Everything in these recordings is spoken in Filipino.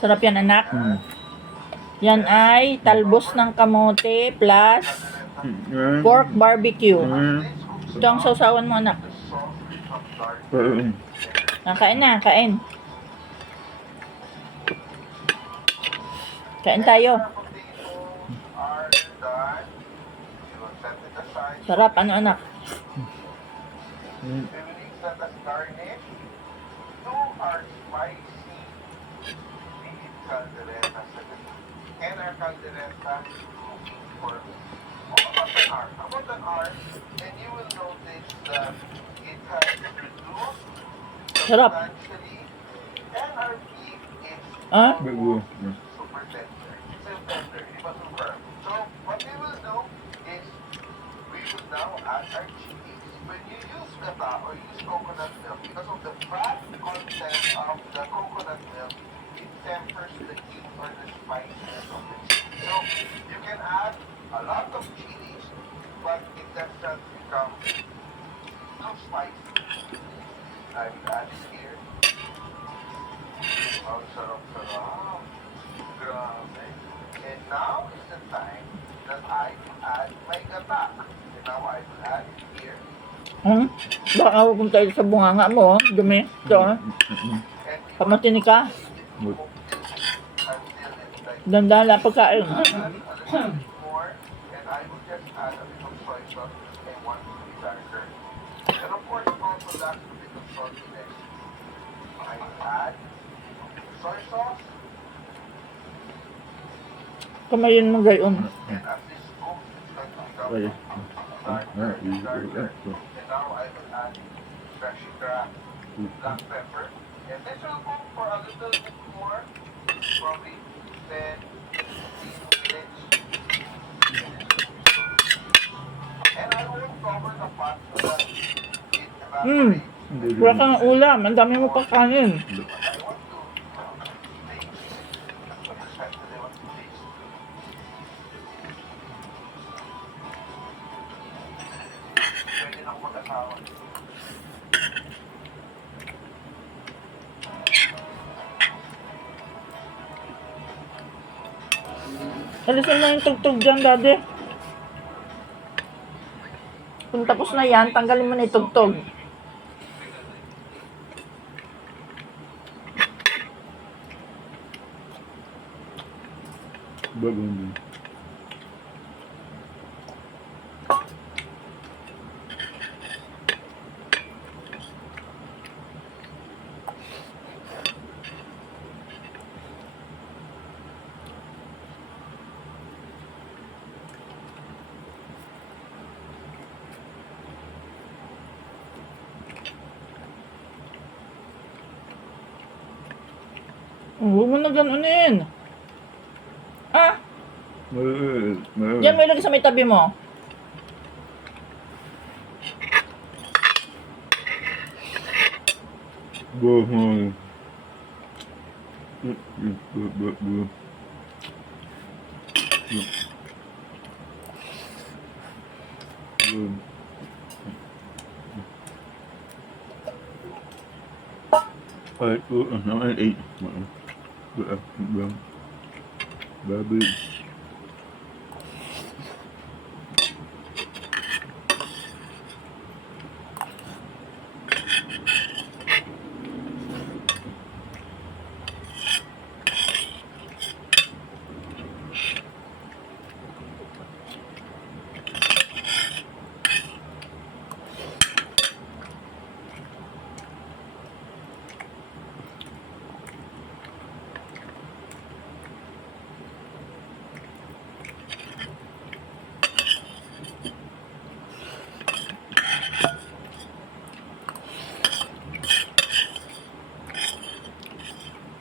Sarap yan, anak. Yan ay talbos ng kamote plus pork barbecue. Ito ang sausawan mo, anak. Kain na, kain. Kain tayo. Sarap, ano, anak? Sarap. Ah? Baka huwag kong tayo sa bunganga mo, dumi. Ito, Pamatini ka. Dandahan lang pagkain. Kamayin mo gayon. Black pepper. And this will cook for a little bit more, probably 10 minutes. And I will cover the pot so that it evaporates. Wala kang ulam. Ang dami mo pa kanin. Pwede nang mag-asawa. Alisin na yung tugtog dyan, daddy. Kung tapos na yan, tanggalin mo na yung tugtog. Bagong. Huwag mo na ganunin. Ah, yan mo ilagay sa may tabi mo. Bagong. Baby.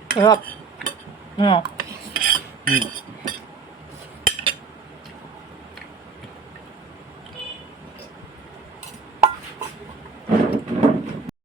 Sarap. Ano?